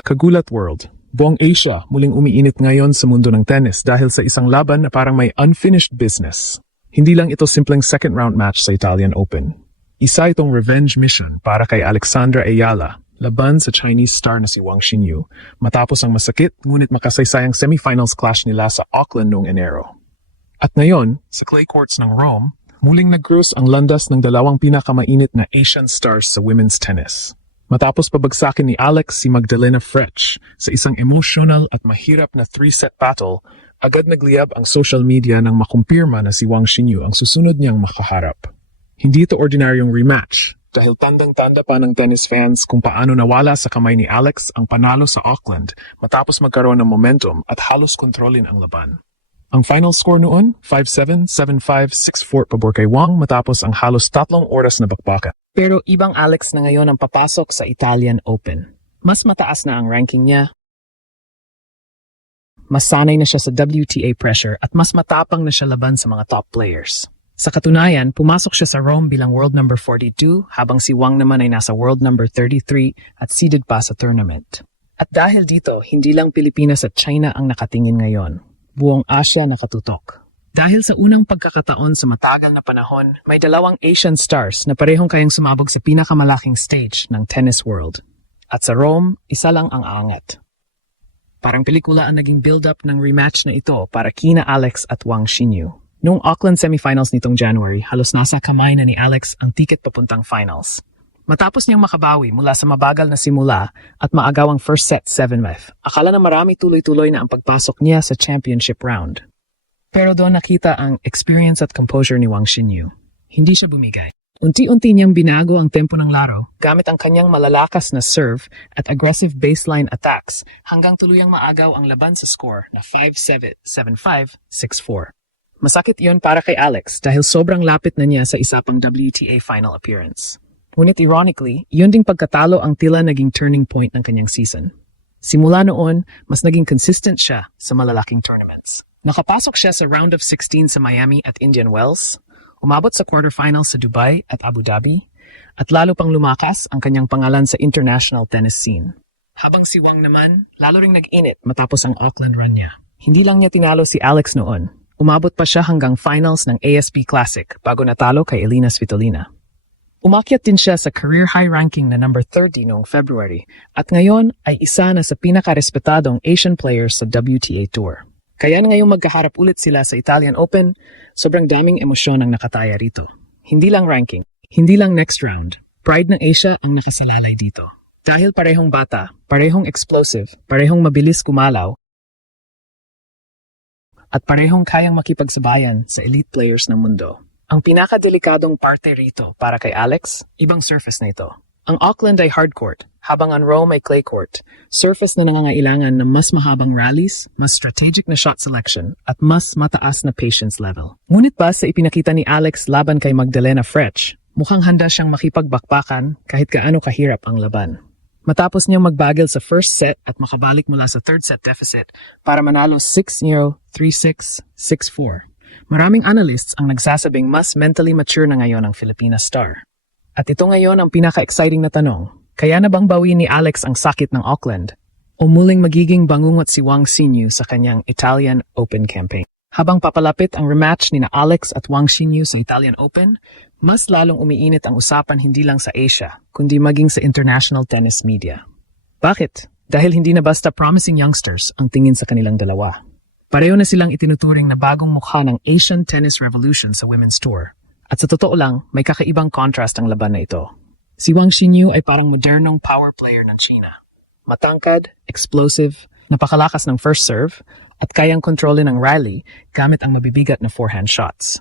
Kagulat World. Buong Asia muling umiinit ngayon sa mundo ng tennis dahil sa isang laban na parang may unfinished business. Hindi lang ito simpleng second round match sa Italian Open. Isa itong revenge mission para kay Alexandra Ayala, laban sa Chinese star na si Wang Xinyu, matapos ang masakit ngunit makasaysayang semifinals clash nila sa Auckland noong Enero. At ngayon, sa clay courts ng Rome, muling nag-cruise ang landas ng dalawang pinakamainit na Asian stars sa women's tennis. Matapos pabagsakin ni Alex si Magdalena Frech sa isang emotional at mahirap na 3-set battle, agad nagliyab ang social media nang makumpirma na si Wang Xinyu ang susunod niyang makaharap. Hindi ito ordinaryong rematch dahil tandang-tanda pa ng tennis fans kung paano nawala sa kamay ni Alex ang panalo sa Auckland matapos magkaroon ng momentum at halos kontrolin ang laban. Ang final score noon, 5-7, 7-5, 6-4 pabor kay Wang matapos ang halos 3 oras na bakbakan. Pero ibang Alex na ngayon ang papasok sa Italian Open. Mas mataas na ang ranking niya. Mas sanay na siya sa WTA pressure at mas matapang na siya laban sa mga top players. Sa katunayan, pumasok siya sa Rome bilang world number 42 habang si Wang naman ay nasa world number 33 at seeded pa sa tournament. At dahil dito, hindi lang Pilipinas at China ang nakatingin ngayon. Buong Asia nakatutok. Dahil sa unang pagkakataon sa matagal na panahon, may dalawang Asian stars na parehong kayang sumabog sa pinakamalaking stage ng tennis world. At sa Rome, isa lang ang aangat. Parang pelikula ang naging build-up ng rematch na ito para kina Alex at Wang Xinyu. Noong Auckland semifinals nitong January, halos nasa kamay na ni Alex ang ticket papuntang finals. Matapos niyang makabawi mula sa mabagal na simula at maagawang first set 7-5, akala na marami tuloy-tuloy na ang pagpasok niya sa championship round. Pero doon nakita ang experience at composure ni Wang Xinyu. Hindi siya bumigay. Unti-unti niyang binago ang tempo ng laro gamit ang kanyang malalakas na serve at aggressive baseline attacks hanggang tuluyang maagaw ang laban sa score na 5-7, 7-5, 6-4. Masakit iyon para kay Alex dahil sobrang lapit na niya sa isa pang WTA final appearance. Ngunit ironically, iyon ding pagkatalo ang tila naging turning point ng kanyang season. Simula noon, mas naging consistent siya sa malalaking tournaments. Nakapasok siya sa round of 16 sa Miami at Indian Wells, umabot sa quarterfinals sa Dubai at Abu Dhabi, at lalo pang lumakas ang kanyang pangalan sa international tennis scene. Habang si Wang naman, lalo ring nag-init matapos ang Auckland run niya. Hindi lang niya tinalo si Alex noon, umabot pa siya hanggang finals ng ASP Classic bago natalo kay Elina Svitolina. Umakyat din siya sa career high ranking na number 30 noong February at ngayon ay isa na sa pinakarespetadong Asian players sa WTA Tour. Kaya na ngayong magkaharap ulit sila sa Italian Open, sobrang daming emosyon ang nakataya rito. Hindi lang ranking, hindi lang next round, pride ng Asia ang nakasalalay dito. Dahil parehong bata, parehong explosive, parehong mabilis kumalaw, at parehong kayang makipagsabayan sa elite players ng mundo. Ang pinakadelikadong parte rito para kay Alex, ibang surface na ito. Ang Auckland ay hard court, habang ang Rome ay clay court. Surface na nangangailangan ng mas mahabang rallies, mas strategic na shot selection, at mas mataas na patience level. Ngunit ba sa ipinakita ni Alex laban kay Magdalena Frech, mukhang handa siyang makipagbakbakan kahit gaano kahirap ang laban. Matapos niyang magbagel sa first set at makabalik mula sa third set deficit para manalo 6-0, 3-6, 6-4. Maraming analysts ang nagsasabing mas mentally mature na ngayon ang Filipina star. At ito ngayon ang pinaka-exciting na tanong, kaya na bang bawiin ni Alex ang sakit ng Auckland? O muling magiging bangungot si Wang Xinyu sa kanyang Italian Open campaign? Habang papalapit ang rematch ni na Alex at Wang Xinyu sa Italian Open, mas lalong umiinit ang usapan hindi lang sa Asia, kundi maging sa international tennis media. Bakit? Dahil hindi na basta promising youngsters ang tingin sa kanilang dalawa. Pareho na silang itinuturing na bagong mukha ng Asian tennis revolution sa Women's Tour. At sa totoo lang, may kakaibang contrast ang laban na ito. Si Wang Xinyu ay parang modernong power player ng China. Matangkad, explosive, napakalakas ng first serve, at kayang kontrolin ang rally gamit ang mabibigat na forehand shots.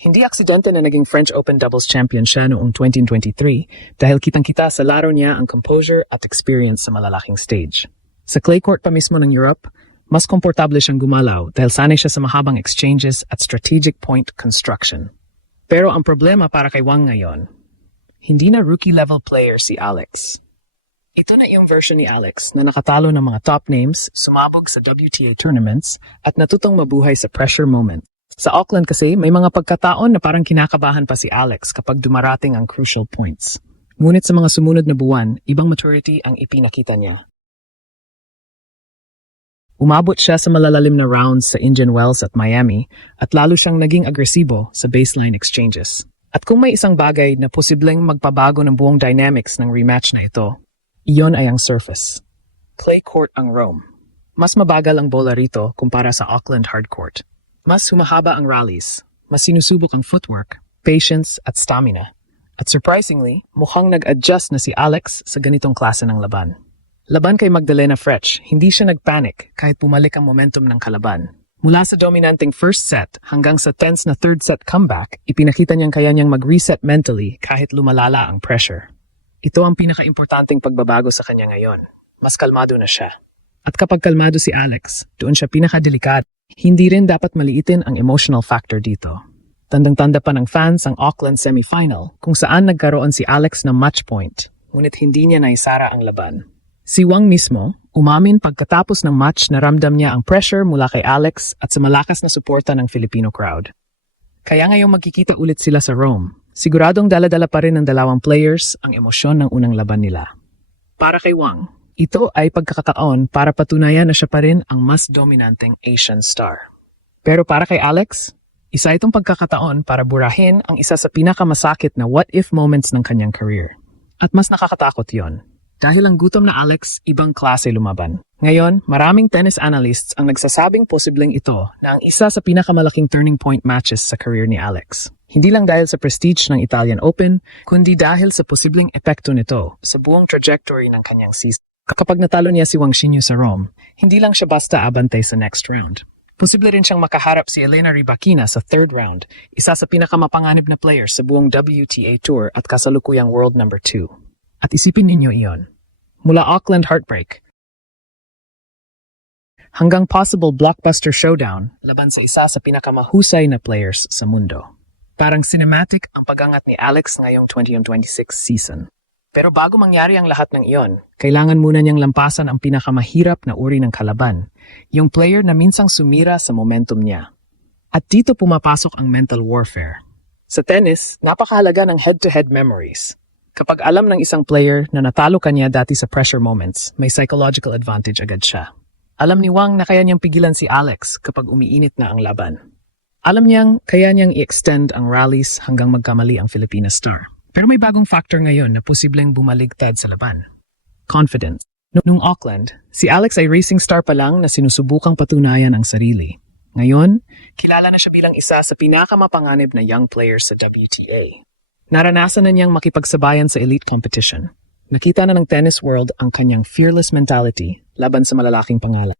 Hindi aksidente na naging French Open doubles champion siya noong 2023 dahil kitang-kita sa laro niya ang composure at experience sa malalaking stage. Sa clay court pa mismo ng Europe, mas komportable siyang gumalaw dahil sanay siya sa mahabang exchanges at strategic point construction. Pero ang problema para kay Wang ngayon, hindi na rookie-level player si Alex. Ito na yung version ni Alex na nakatalo ng mga top names, sumabog sa WTA tournaments, at natutong mabuhay sa pressure moment. Sa Auckland kasi, may mga pagkataon na parang kinakabahan pa si Alex kapag dumarating ang crucial points. Ngunit sa mga sumunod na buwan, ibang maturity ang ipinakita niya. Umabot siya sa malalalim na rounds sa Indian Wells at Miami at lalo siyang naging agresibo sa baseline exchanges. At kung may isang bagay na posibleng magpabago ng buong dynamics ng rematch na ito, iyon ay ang surface. Clay court ang Rome. Mas mabagal ang bola rito kumpara sa Auckland hardcourt. Mas humahaba ang rallies, mas sinusubok ang footwork, patience at stamina. At surprisingly, mukhang nag-adjust na si Alex sa ganitong klase ng laban. Laban kay Magdalena Frech, hindi siya nagpanic kahit pumalik ang momentum ng kalaban. Mula sa dominanting first set hanggang sa tense na third set comeback, ipinakita niyang kaya niyang mag-reset mentally kahit lumalala ang pressure. Ito ang pinaka-importanting pagbabago sa kanya ngayon. Mas kalmado na siya. At kapag kalmado si Alex, doon siya pinaka-delikado. Hindi rin dapat maliitin ang emotional factor dito. Tandang-tanda pa ng fans ang Auckland semifinal kung saan nagkaroon si Alex ng match point, ngunit hindi niya naisara ang laban. Si Wang mismo, umamin pagkatapos ng match na ramdam niya ang pressure mula kay Alex at sa malakas na suporta ng Filipino crowd. Kaya ngayong magkikita ulit sila sa Rome, siguradong dala-dala pa rin ng dalawang players ang emosyon ng unang laban nila. Para kay Wang, ito ay pagkakataon para patunayan na siya pa rin ang mas dominanteng Asian star. Pero para kay Alex, isa itong pagkakataon para burahin ang isa sa pinakamasakit na what-if moments ng kanyang career. At mas nakakatakot yon. Dahil ang gutom na Alex, ibang klase lumaban. Ngayon, maraming tennis analysts ang nagsasabing posibleng ito na ang isa sa pinakamalaking turning point matches sa career ni Alex. Hindi lang dahil sa prestige ng Italian Open, kundi dahil sa posibleng epekto nito sa buong trajectory ng kanyang season. Kapag natalo niya si Wang Xinyu sa Rome, hindi lang siya basta abantay sa next round. Posible rin siyang makaharap si Elena Rybakina sa third round, isa sa pinakamapanganib na player sa buong WTA Tour at kasalukuyang world number 2. At isipin ninyo iyon. Mula Auckland Heartbreak hanggang possible blockbuster showdown laban sa isa sa pinakamahusay na players sa mundo. Parang cinematic ang pag-angat ni Alex ngayong 2026 season. Pero bago mangyari ang lahat ng iyon, kailangan muna niyang lampasan ang pinakamahirap na uri ng kalaban, yung player na minsang sumira sa momentum niya. At dito pumapasok ang mental warfare. Sa tennis, napakahalaga ng head-to-head memories. Kapag alam ng isang player na natalo kanya dati sa pressure moments, may psychological advantage agad siya. Alam ni Wang na kaya niyang pigilan si Alex kapag umiinit na ang laban. Alam niyang kaya niyang i-extend ang rallies hanggang magkamali ang Filipina star. Pero may bagong factor ngayon na posibleng bumaligtad sa laban. Confidence. Nung Auckland, si Alex ay racing star pa lang na sinusubukang patunayan ang sarili. Ngayon, kilala na siya bilang isa sa pinakamapanganib na young players sa WTA. Naranasan na niyang makipagsabayan sa elite competition. Nakita na ng tennis world ang kanyang fearless mentality laban sa malalaking pangalan.